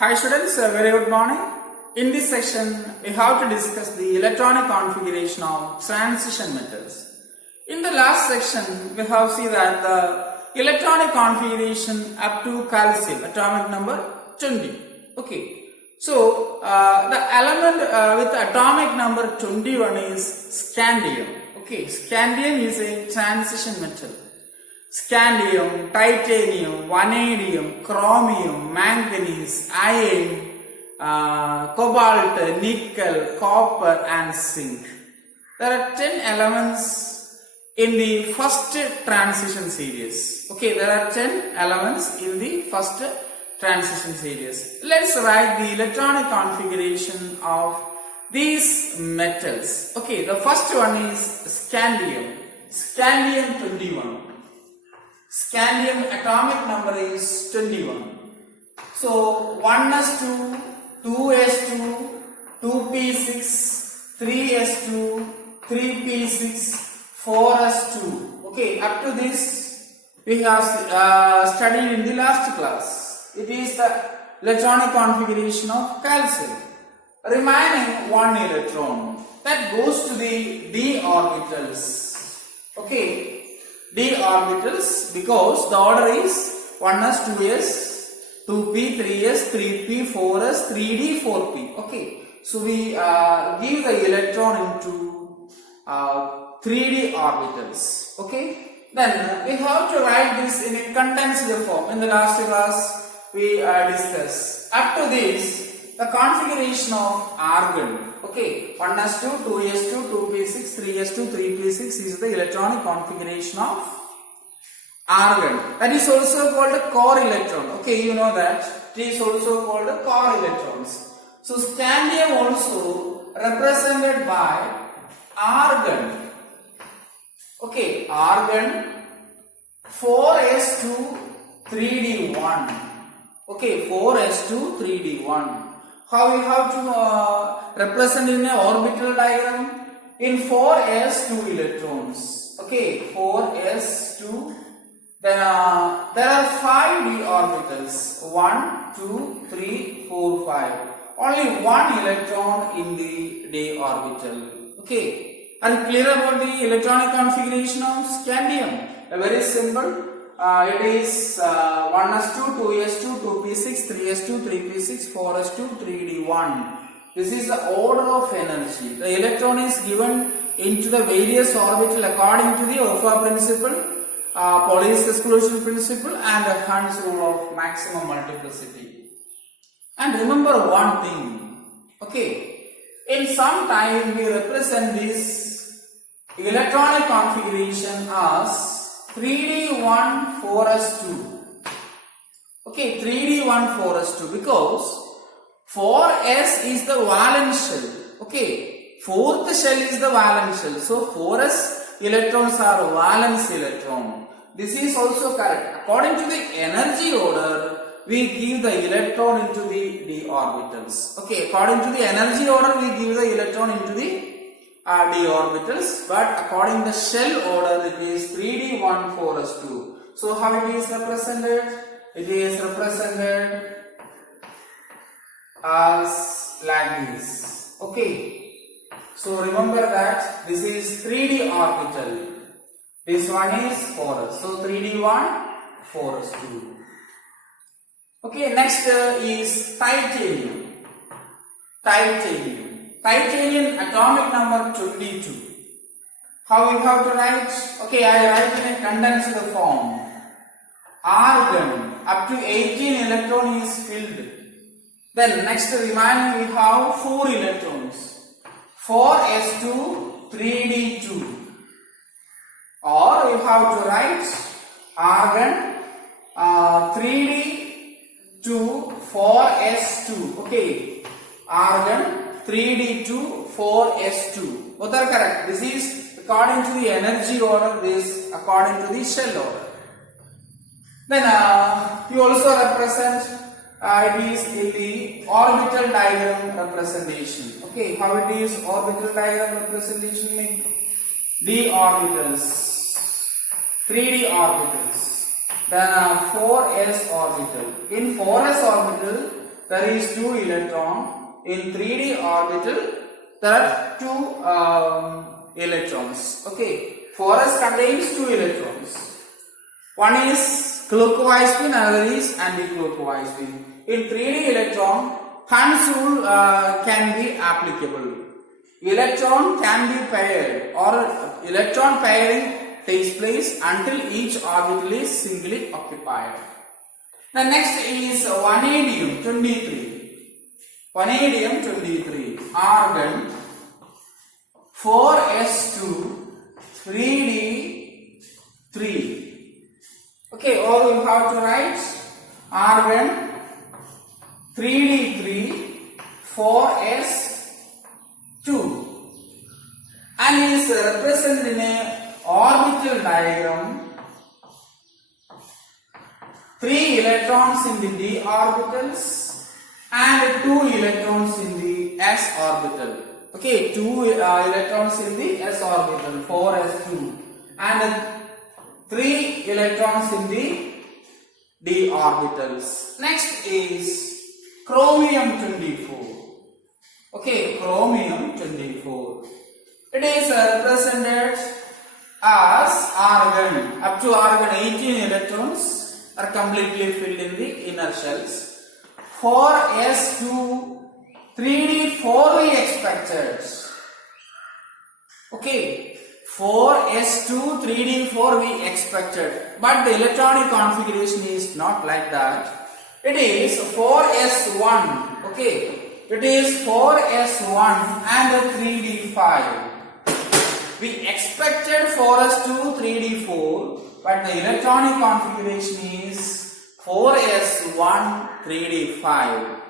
Hi students, a very good morning. In this section, we have to discuss the electronic configuration of transition metals. In the last section, we have seen that the electronic configuration up to calcium, atomic number 20. Okay. So, the element with atomic number 21 is scandium. Okay, scandium is a transition metal. Scandium, titanium, vanadium, chromium, manganese, iron, cobalt, nickel, copper and zinc. There are 10 elements in the first transition series. Okay, there are 10 elements in the first transition series. Let's write the electronic configuration of these metals. Okay, the first one is scandium. Scandium 21. Scandium atomic number is 21. So 1s2, 2s2, 2p6, 3s2, 3p6, 4s2. Okay, up to this we have studied in the last class. It is the electronic configuration of calcium. Remaining one electron that goes to the d orbitals. Okay. D orbitals, because the order is 1s, 2s, 2p, 3s, 3p, 4s, 3d, 4p. Okay, so we give the electron into 3d orbitals. Okay, then we have to write this in a condensed form. In the last class we discussed. Up to this, the configuration of argon. Okay, 1s2, 2s2, 2p6, 3s2, 3p6 is the electronic configuration of argon. That is also called a core electron. Okay, you know that. It is also called a core electrons. So, scandium also represented by argon. Okay, argon 4s2, 3d1. Okay, 4s2, 3d1. How we have to represent in an orbital diagram? In 4s 2 electrons. Okay, 4s 2. Then there are 5 d orbitals. 1, 2, 3, 4, 5. Only one electron in the d orbital. Okay. Are you clear about the electronic configuration of scandium? Very simple. It is 1s2, 2s2, 2p6, 3s2, 3p6, 4s2, 3d1. This is the order of energy. The electron is given into the various orbital according to the Offa principle, Pauli's exclusion principle and the Hund's rule of maximum multiplicity. And remember one thing. Okay, in some time we represent this electronic configuration as 3d1 4s2. Okay, 3d1 4s2 because 4s is the valence shell. Okay, fourth shell is the valence shell. So 4s electrons are valence electron. This is also correct. According to the energy order, we give the electron into the d orbitals. Okay, according to the energy order, we give the electron into the d orbitals, but according to the shell order it is 3d1 4s2. So how it is represented? It is represented as like this. Okay, so remember that this is 3d orbital, this one is 4s, so 3d1 4s2. Okay, next is titanium. Titanium atomic number 22. How we have to write? Okay, I write in a condensed form. Argon up to 18 electron is filled. Then next remaining we have 4 electrons. 4s2, 3d2. Or you have to write argon 3d2, 4s2. Okay, argon 3d2, 4s2. Both are correct. This is according to the energy order, this according to the shell order. Then you also represent it is in the orbital diagram representation. Okay, how it is orbital diagram representation? D orbitals, 3d orbitals. Then 4s orbital. In 4s orbital, there is 2 electron. In 3D orbital, there are 2 electrons. Okay, 4s contains 2 electrons. One is clockwise spin, another is anti-clockwise spin. In 3D electron, Hund's rule can be applicable. Electron can be paired, or electron pairing takes place until each orbital is singly occupied. The next is vanadium 23. Vanadium 23, argon 4s2 3d 3. Okay, or you have to write argon 3d3 4s2, and is represented in a orbital diagram. 3 electrons in the d orbitals and 2 electrons in the s orbital. Okay, 2 electrons in the s orbital, 4s2, and 3 electrons in the d orbitals. Next is chromium 24. Okay, chromium 24. It is represented as argon. Up to argon, 18 electrons are completely filled in the inner shells. 4s2 3d4 we expected. Okay, 4s2 3d4 we expected, but the electronic configuration is not like that. It is 4s1. Okay, it is 4s1 and 3d5. We expected 4s2 3d4, but the electronic configuration is 4s1 3d5.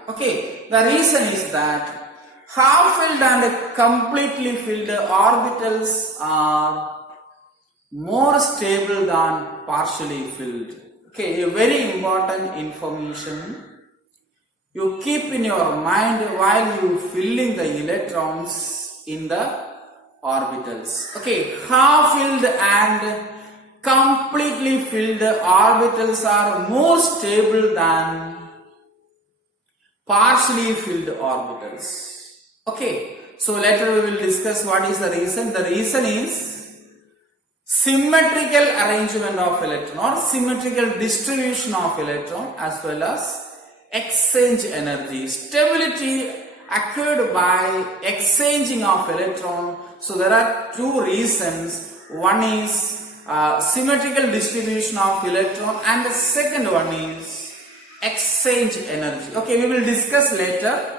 Okay, the reason is that half filled and completely filled orbitals are more stable than partially filled. Okay, a very important information you keep in your mind while you filling the electrons in the orbitals. Okay, half filled and completely filled orbitals are more stable than partially filled orbitals. Okay, so later we will discuss what is the reason. The reason is symmetrical arrangement of electron or symmetrical distribution of electron, as well as exchange energy, stability occurred by exchanging of electron. So there are 2 reasons. One is symmetrical distribution of electron, and the second one is exchange energy. Okay, we will discuss later.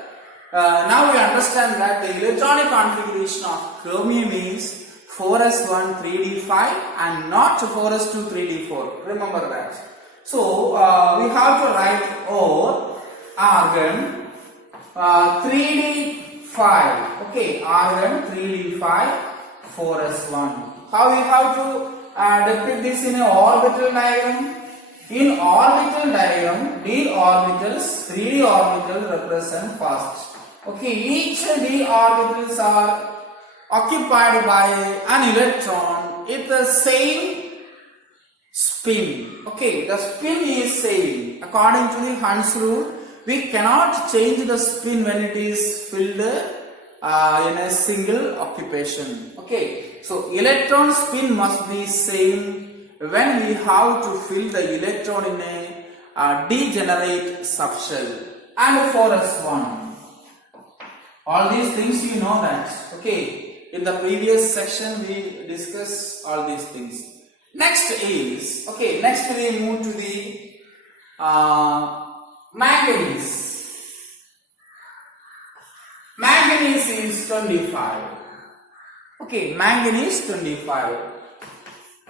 Now we understand that the electronic configuration of chromium is 4s1 3d5 and not 4s2 3d4. Remember that. So we have to write or argon 3d5. Okay, argon 3d5 4s1. How we have to depict this in an orbital diagram? In orbital diagram, d orbitals, 3d orbitals represent first. Okay, each d orbitals are occupied by an electron with the same spin. Okay, the spin is same. According to the Hund's rule, we cannot change the spin when it is filled in a single occupation. Okay, so electron spin must be same when we have to fill the electron in a degenerate subshell. And 4s1. All these things you know that. Okay, in the previous section we discussed all these things. Next is, okay, next we move to the manganese. Manganese is 25. Okay, manganese 25.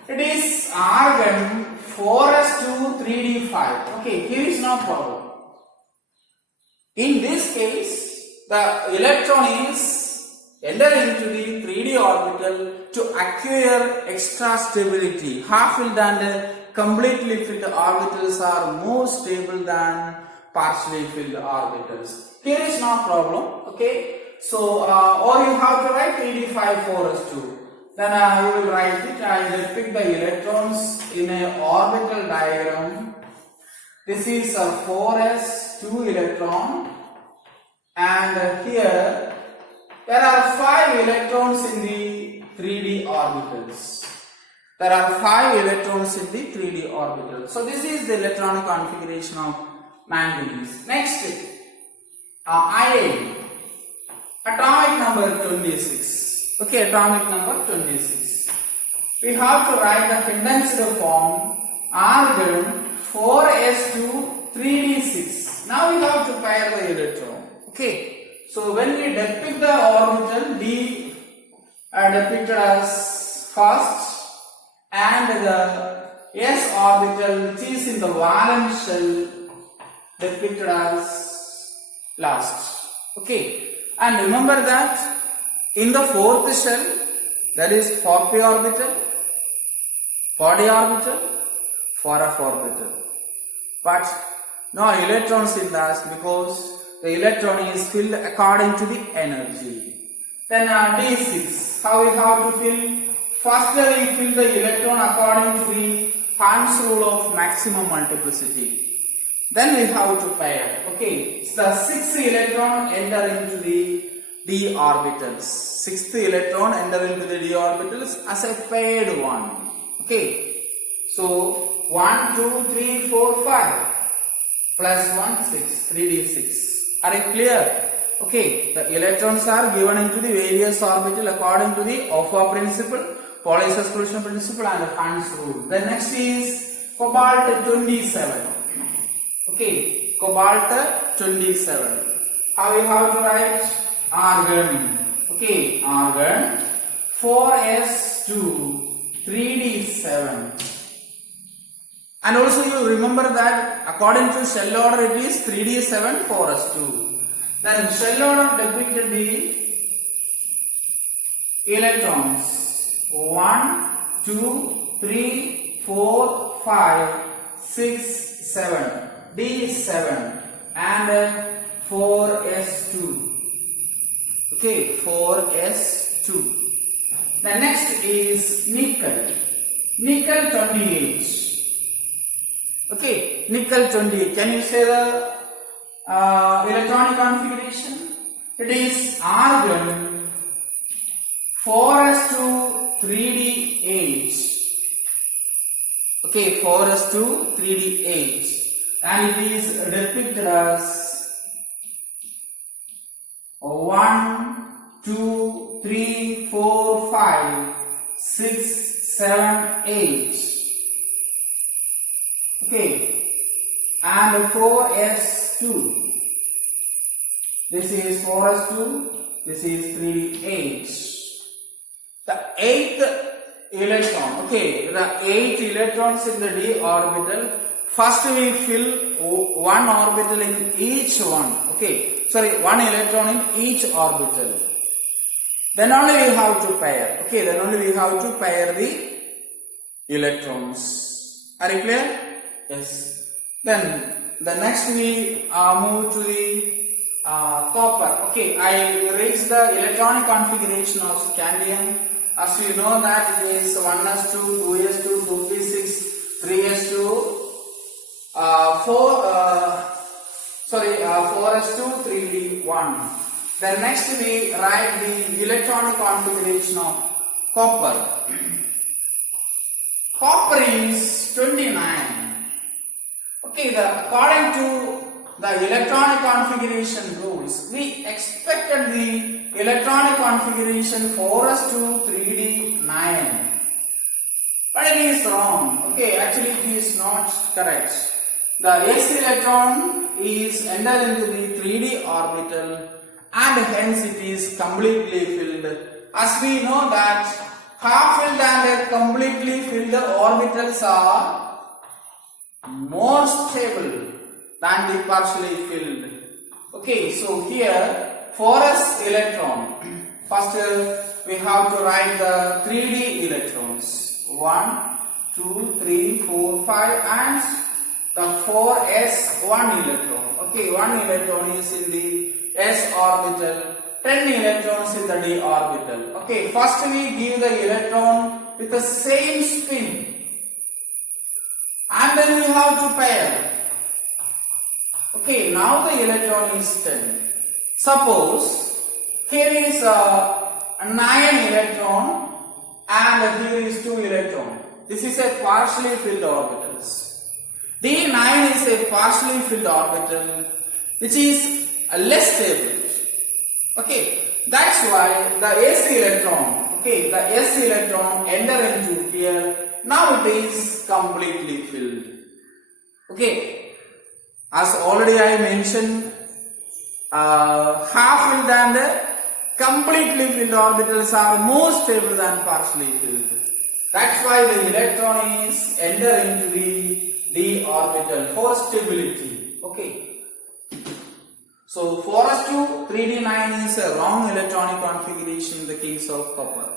It is argon 4s2 3d5. Okay, here is no problem. In this case, the electron is enter into the 3d orbital to acquire extra stability. Half filled and completely filled orbitals are more stable than partially filled orbitals. Here is no problem. Okay, so or you have to write 3d5 4s2. Then you will write it. I will pick the electrons in a orbital diagram. This is a 4s 2 electron, and here there are 5 electrons in the 3d orbitals. There are 5 electrons in the 3d orbital. So this is the electronic configuration of manganese. Next, iron, atomic number 26. Okay, atomic number 26. We have to write the condensed form argon 4s2 3d6. Now we have to pair the electron. Okay, so when we depict the orbital, D depicted as first, and the s orbital which is in the valence shell depicted as last. Okay, and remember that in the fourth shell there is 4p orbital, 4d orbital, 4f orbital, but no electrons in that because the electron is filled according to the energy. Then d6, how we have to fill? First we fill the electron according to the Han's rule of maximum multiplicity. Then we have to pair. Okay, so the 6th electron enter into the d orbitals. 6th electron enter into the d orbitals as a paired one. Okay, so 1, 2, 3, 4, 5 plus 1, 6, 3d6. Are you clear? Okay, the electrons are given into the various orbital according to the Offa principle, Pauli's exclusion principle, and Han's rule. The next is cobalt 27. Okay, cobalt 27. How we have to write? Argon. Okay, argon 4s2 3d7. And also you remember that according to shell order it is 3d7 4s2. Then shell order depicted the electrons 1, 2, 3, 4, 5, 6, 7, d7 and 4s2. Okay, 4s2. The next is nickel. Nickel 28. Okay, nickel 28. Can you say the electronic configuration? It is argon 4s2 3d8. Okay, 4s2 3d8, and it is depicted as 1, 2, 3, 4, 5, 6, 7, 8. Okay, and 4s2. This is 4s2, this is 3d8. The 8th electron, okay, the 8 electrons in the d orbital, first we fill one orbital in each one, okay, sorry, one electron in each orbital. Then only we have to pair, okay, then only we have to pair the electrons. Are you clear? Yes. Then the next we move to the copper. Okay, I raised the electronic configuration of scandium. As you know that it is 1s2, 2s2, 2p6, 3s2, 4s2, 3d1. Then next we write the electronic configuration of copper. Copper is 29. Okay, according to the electronic configuration rules, we expected the electronic configuration 4s2 3d9, but it is wrong. Okay, actually it is not correct. The s electron is entered into the 3d orbital and hence it is completely filled. As we know that half filled and completely filled orbitals are more stable than the partially filled. Okay, so here 4s electron, first we have to write the 3d electrons 1, 2, 3, 4, 5 and the 4s1 electron. Okay, 1 electron is in the s orbital, 10 electrons in the d orbital. Okay, first we give the electron with the same spin and then we have to pair. Okay, now the electron is 10. Suppose here is a 9 electron and here is 2 electron. This is a partially filled orbitals. D9 is a partially filled orbital which is less stable. Okay, that's why the s electron, okay, the s electron enter into here. Now it is completely filled. Okay, as already I mentioned, half filled and completely filled orbitals are more stable than partially filled. That's why the electron is enter into the d orbital for stability. Okay. So 4s2 3d9 is a wrong electronic configuration in the case of copper.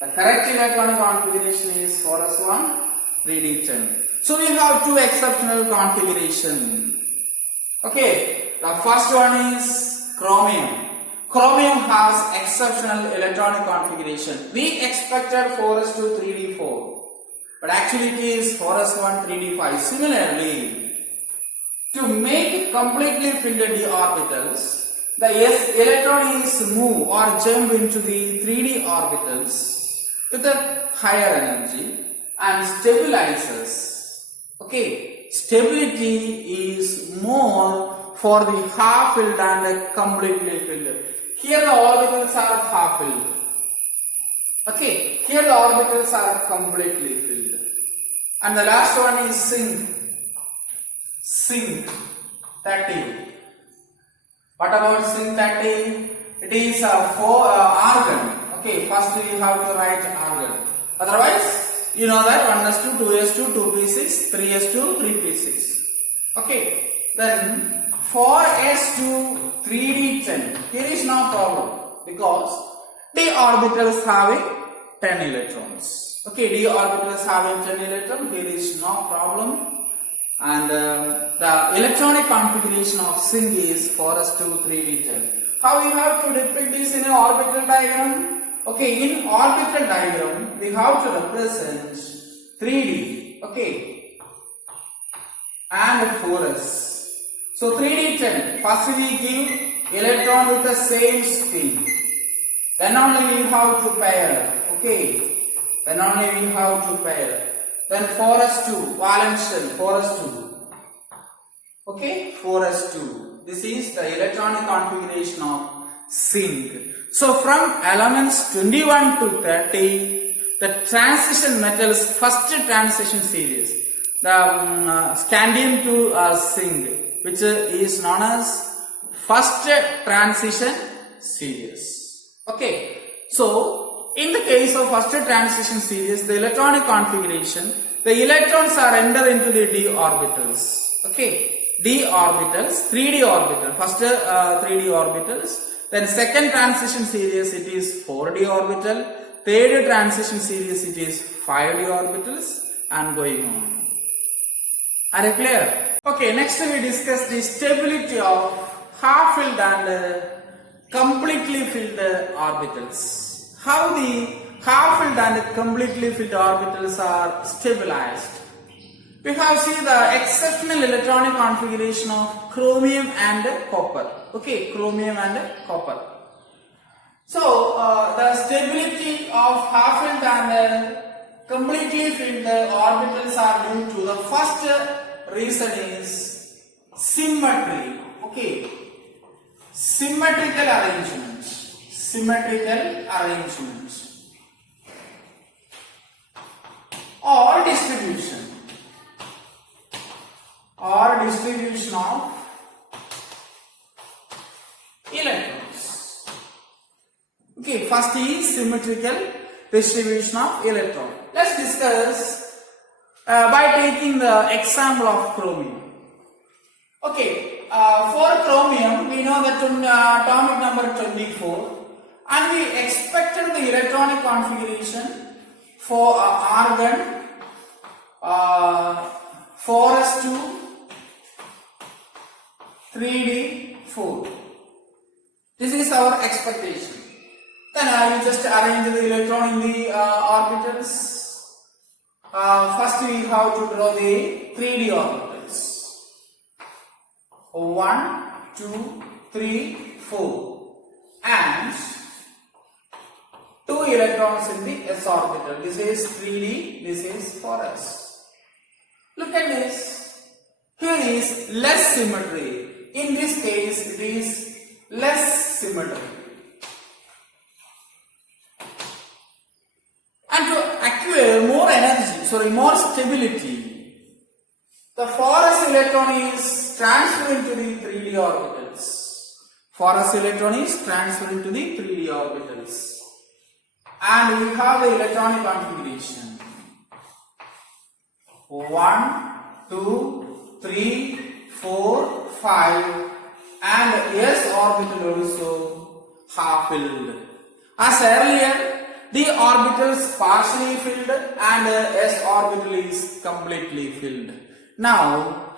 The correct electronic configuration is 4s1 3d10. So we have two exceptional configurations. Okay, the first one is chromium. Chromium has exceptional electronic configuration. We expected 4s2 3d4, but actually it is 4s1 3d5. Similarly, to make it completely filled d orbitals, the s electron is move or jump into the 3d orbitals with a higher energy and stabilizes. Okay, stability is more for the half filled and the completely filled. Here the orbitals are half filled. Okay, here the orbitals are completely filled. And the last one is zinc 30. What about zinc 30? It is argon. Okay, first we have to write argon. Otherwise, you know that 1s2, 2s2, 2p6, 3s2, 3p6. Okay, then 4s2, 3d10. Here is no problem because d orbitals having 10 electrons. Okay, d orbitals having 10 electrons. Here is no problem. And the electronic configuration of zinc is 4s2 3d10. How we have to depict this in an orbital diagram? Okay, in orbital diagram we have to represent 3d, okay, and 4s. So 3d10, first we give electron with the same spin. Then only we have to pair, okay, then only we have to pair. Then 4s2, valence shell, 4s2. Okay, 4s2. This is the electronic configuration of zinc. So from elements 21 to 30, the transition metals first transition series, the scandium to zinc, which is known as first transition series. Okay, so in the case of first transition series, the electronic configuration, the electrons are enter into the d orbitals. Okay, d orbitals, 3d orbital, first 3d orbitals, then second transition series it is 4d orbital, third transition series it is 5d orbitals, and going on. Are you clear? Okay, next we discuss the stability of half filled and completely filled orbitals. How the half filled and completely filled orbitals are stabilized. We have seen the exceptional electronic configuration of chromium and copper. Okay, chromium and copper. So the stability of half filled and completely filled orbitals are due to the first reason is symmetry. Okay, symmetrical arrangement. Symmetrical arrangement or distribution of electrons. Okay, first is symmetrical distribution of electron. Let's discuss by taking the example of chromium. Okay, for chromium we know that atomic number 24. And we expected the electronic configuration for argon 4s2 3d4. This is our expectation. Then you just arrange the electron in the orbitals. First we have to draw the 3d orbitals. 1, 2, 3, 4 and 2 electrons in the s orbital. This is 3d, this is 4s. Look at this. Here is less symmetry. In this case, it is less symmetry. And to acquire more energy, more stability, the 4s electron is transferred into the 3d orbitals. 4s electron is transferred into the 3d orbitals. And we have the electronic configuration. 1, 2, 3, 4, 5 and s orbital also half filled. As earlier, the orbitals partially filled and s orbital is completely filled. Now,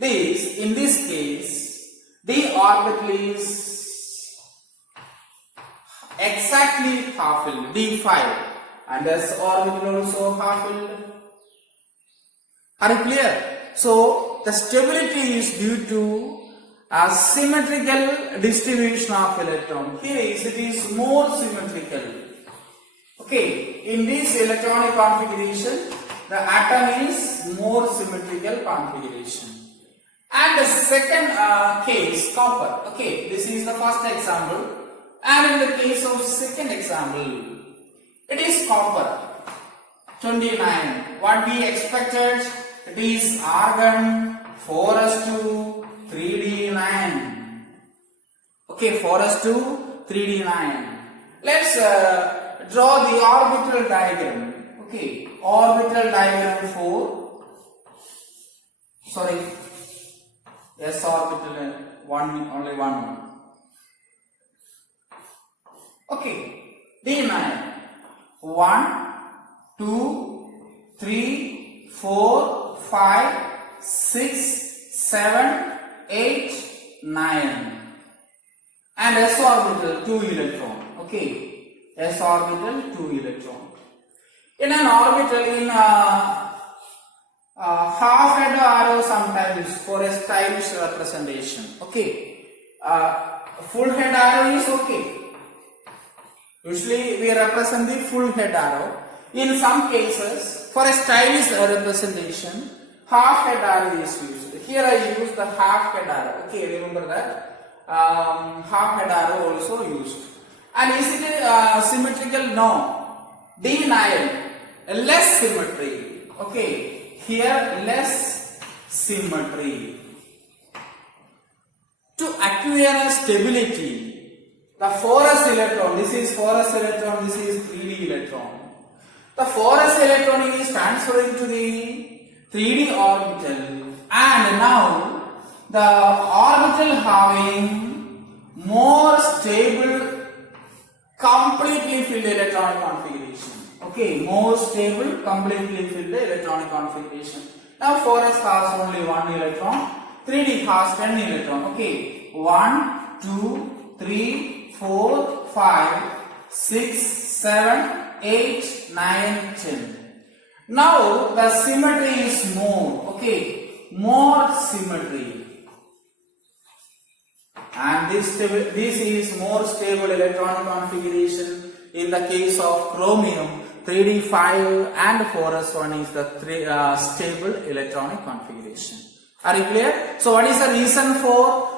in this case, the orbital is exactly half filled, d5, and s orbital also half filled. Are you clear? So, the stability is due to a symmetrical distribution of electron. Here it is more symmetrical. Okay, in this electronic configuration, the atom is more symmetrical configuration. And the second case, copper. Okay, this is the first example. And in the case of second example, it is copper. 29. What we expected, it is argon 4s2 3d9. Okay, 4s2 3d9. Let's draw the orbital diagram. Okay, orbital diagram for s orbital only one. Okay, d9. 1, 2, 3, 4, 5, 6, 7, 8, 9. And s orbital 2 electron. Okay, s orbital 2 electron. In an orbital, in half-head arrow sometimes for a stylish representation. Okay, full head arrow is okay. Usually we represent the full head arrow. In some cases, for a stylish representation, half head arrow is used. Here I use the half head arrow. Okay, remember that. Half head arrow also used. And is it symmetrical? No. D9, less symmetry. Okay, here less symmetry. To acquire stability, the 4s electron, this is 4s electron, this is 3d electron. The 4s electron is transferring to the 3d orbital, and now the orbital having more stable, completely filled electronic configuration. Okay, more stable, completely filled electronic configuration. Now 4s has only 1 electron, 3d has 10 electron. Okay, 1, 2, 3, 4, 5, 6, 7, 8, 9, 10. Now the symmetry is more. Okay, more symmetry. And this is more stable electronic configuration. In the case of chromium, 3d5 and 4s1 is the stable electronic configuration. Are you clear? So what is the reason for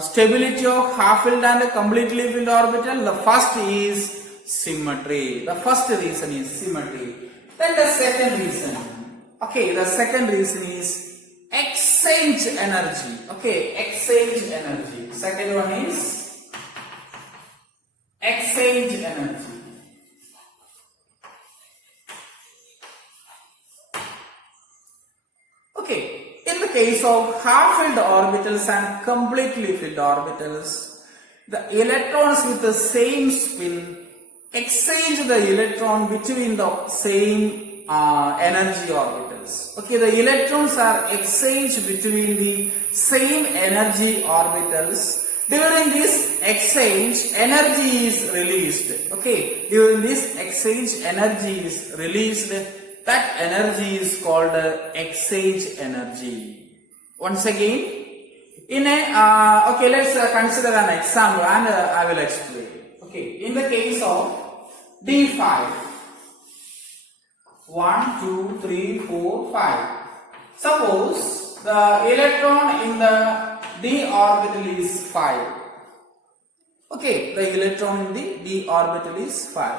stability of half-filled and completely filled orbital? The first is symmetry. The first reason is symmetry. Then the second reason. Okay, the second reason is exchange energy. Okay, exchange energy. Second one is exchange energy. Okay, in the case of half-filled orbitals and completely filled orbitals, the electrons with the same spin exchange the electron between the same energy orbitals. Okay, the electrons are exchanged between the same energy orbitals. During this exchange, energy is released. Okay, during this exchange, energy is released. That energy is called exchange energy. Once again, In a okay, let's consider an example and I will explain. Okay, in the case of D5, 1, 2, 3, 4, 5. Suppose the electron in the d orbital is 5. Okay, the electron in the d orbital is 5.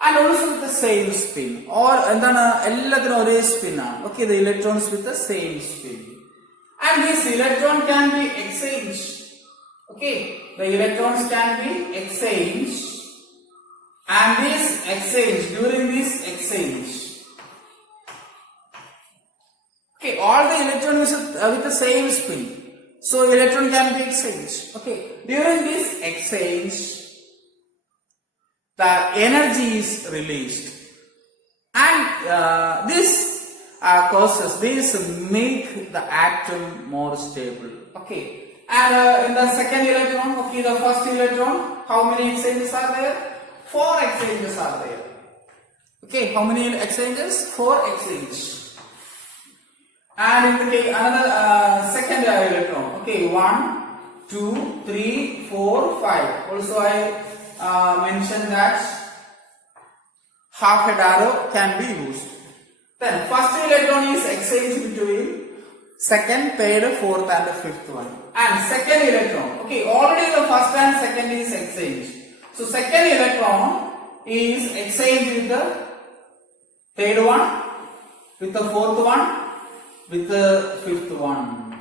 And also with the same spin. Or spin. Okay, the electrons with the same spin. And this electron can be exchanged. Okay, the electrons can be exchanged. And this exchange, during this exchange, okay, all the electrons with the same spin. So electron can be exchanged. Okay, during this exchange, the energy is released, and this make the atom more stable. Okay, and in the second electron, okay, the first electron, how many exchanges are there? 4 exchanges are there. Okay, how many exchanges? 4 exchanges. And in the case, another second electron. Okay, 1, 2, 3, 4, 5. Also, I mentioned that half-head arrow can be used. Then first electron is exchanged between second, third, fourth, and the fifth one. And second electron. Okay, already the first and second is exchanged. So second electron is exchanged with the third one, with the fourth one, with the fifth one.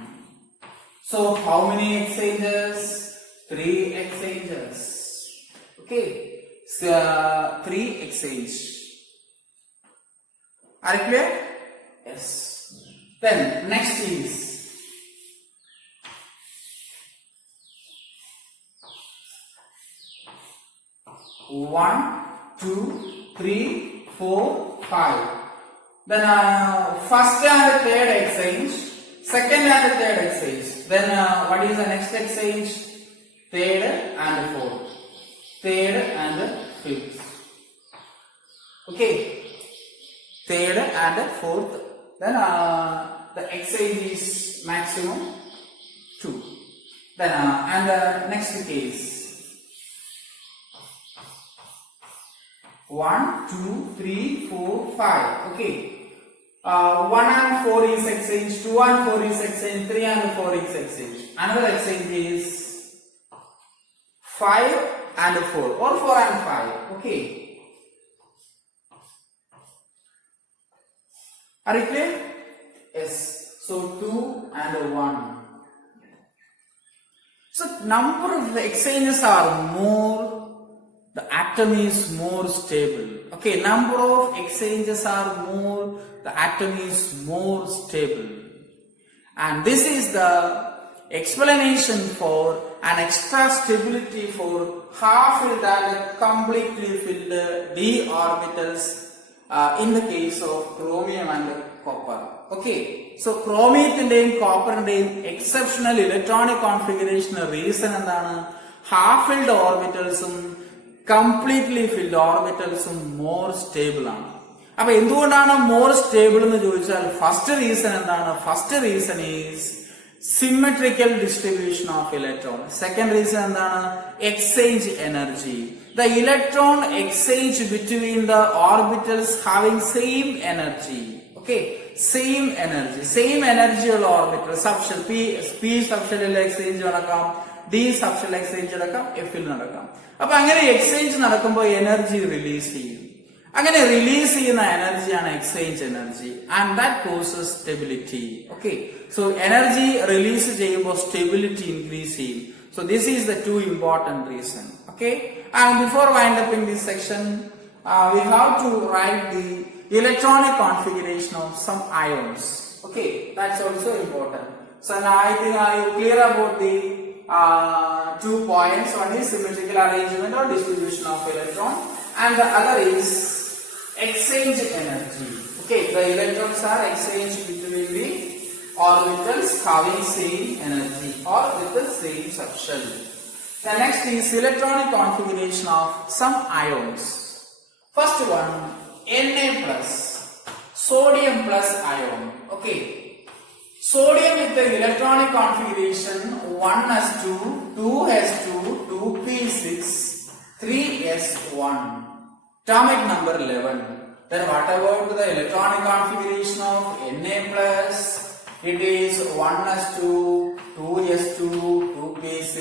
So how many exchanges? 3 exchanges. Okay, so 3 exchanges. Are you clear? Yes. Then next is 1, 2, 3, 4, 5. Then first and third exchange, second and third exchange. Then what is the next exchange? Third and fourth. Third and fifth. Okay. Third and fourth. Then the exchange is maximum 2. Then and the next case. 1, 2, 3, 4, 5. Okay. 1 and 4 is exchanged, 2 and 4 is exchanged, 3 and 4 is exchanged. Another exchange is 5 and 4 or 4 and 5. Okay. Are you clear? Yes. So 2 and 1. So number of exchanges are more, the atom is more stable. Okay, number of exchanges are more, the atom is more stable. And this is the explanation for an extra stability for half-filled and completely filled d orbitals in the case of chromium and copper. Okay, so chromium copper exceptional electronic configuration reason half-filled orbitals completely filled orbitals more stable. Now, more stable? First reason is symmetrical distribution of electron. Second reason exchange energy. The electron exchange between the orbitals having same energy. Okay, same energy orbital. Subshell P subshell exchange D subshell exchange F il nadakam. Appo angane exchange nadakkumbo energy release cheyum. Angane release cheyuna energy ആണ് exchange energy, and that causes stability. Okay, so energy release cheyumbo stability increase cheyum. So this is the two important reason. Okay, and before wind up in this section, we have to write the electronic configuration of some ions. Okay, that's also important. So now I think you clear about the 2 points. One is symmetrical arrangement or distribution of electron, and the other is exchange energy. Okay, the electrons are exchanged between the orbitals having same energy or with the same subshell. The next is electronic configuration of some ions. First one, Na plus, sodium plus ion. Okay, Sodium with the electronic configuration 1s2, 2s2, 2p6, 3s1. Atomic number 11. Then what about the electronic configuration of Na plus? It is 1s2, 2s2, 2p6.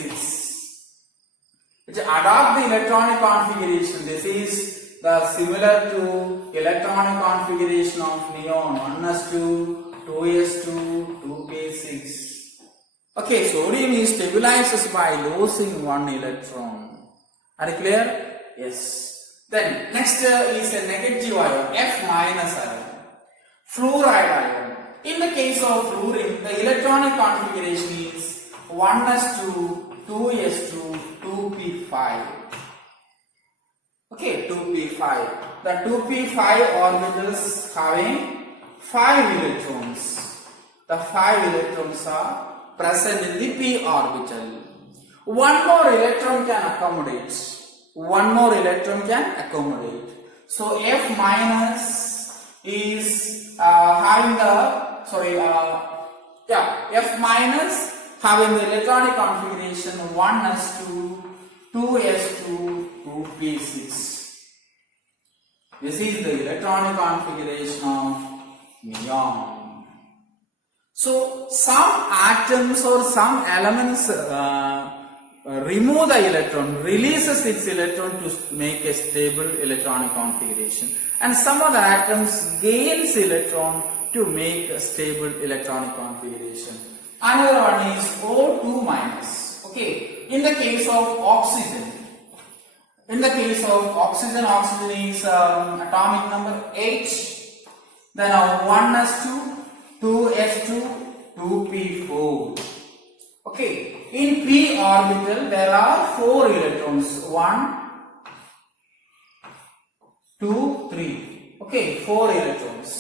Which adopt the electronic configuration. This is the similar to electronic configuration of neon 1s2, 2s2, 2p6. Okay, sodium is stabilizes by losing one electron. Are you clear? Yes. Then next is a negative ion, F minus ion, fluoride ion. In the case of fluorine, the electronic configuration is 1s2, 2s2, 2p5. Okay, 2p5. The 2p5 orbitals having 5 electrons. The 5 electrons are present in the p orbital. One more electron can accommodate. One more electron can accommodate. So F minus is having the F minus having the electronic configuration 1s2, 2s2, 2p6. This is the electronic configuration of neon. So some atoms or some elements remove the electron, releases its electron to make a stable electronic configuration, and some of the atoms gains electron to make a stable electronic configuration. Another one is O2 minus. Okay, in the case of oxygen, oxygen is atomic number 8. Then 1s2, 2s2, 2p4. Okay, in p orbital there are 4 electrons. 1, 2, 3. Okay, 4 electrons.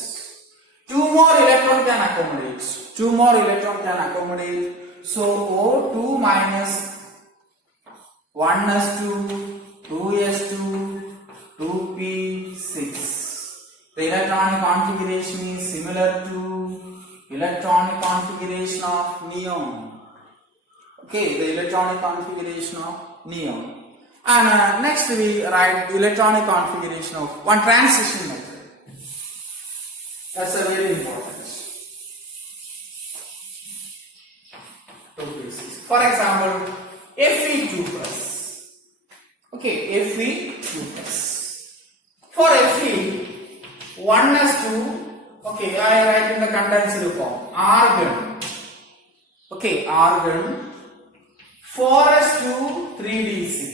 2 more electron can accommodate. So O2 minus 1s2, 2s2, 2p6. The electronic configuration is similar to electronic configuration of neon. Okay, the electronic configuration of neon. And next we write the electronic configuration of one transition method. That's a very important. For example, Fe2 plus. Okay, Fe2 plus. For Fe, 1s2. Okay, I write in the condensed form. Argon. Okay, argon. 4s2, 3d6.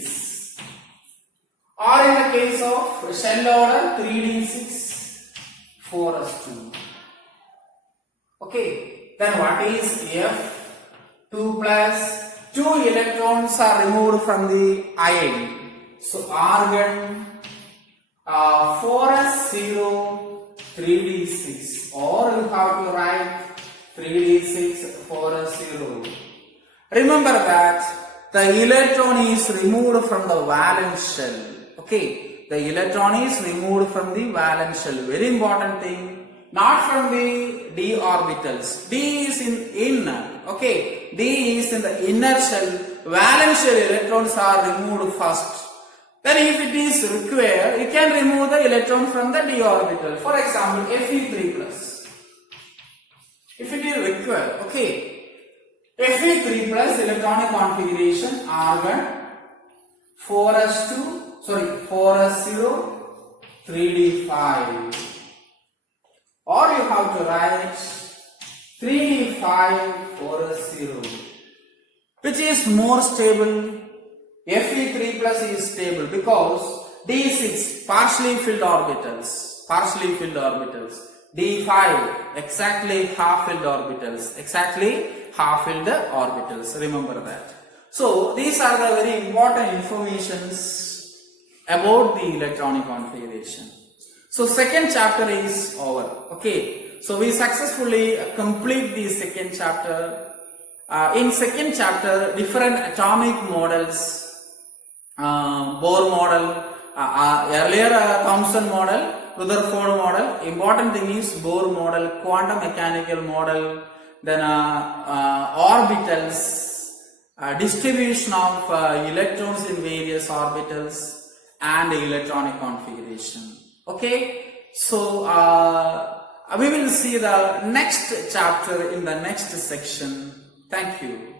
Or in the case of shell order, 3d6, 4s2. Okay, then what is F2 plus? 2 electrons are removed from the ion. So argon 4s0, 3d6. Or you have to write 3d6, 4s0. Remember that the electron is removed from the valence shell. Okay, the electron is removed from the valence shell. Very important thing. Not from the d orbitals. D is in inner. Okay, D is in the inner shell. Valence shell electrons are removed first. Then if it is required, you can remove the electron from the d orbital. For example, Fe3 plus. If it is required, okay. Fe3 plus electronic configuration argon 4s0, 3d5. Or you have to write 3d5, 4s0. Which is more stable? Fe3 plus is stable because d6 partially filled orbitals. d5 exactly half filled orbitals. Remember that. So these are the very important informations about the electronic configuration. So second chapter is over. Okay. So we successfully complete the second chapter. In second chapter, different atomic models, Bohr model, earlier Thomson model, Rutherford model. Important thing is Bohr model, quantum mechanical model, then orbitals, distribution of electrons in various orbitals, and electronic configuration. Okay, so we will see the next chapter in the next section. Thank you.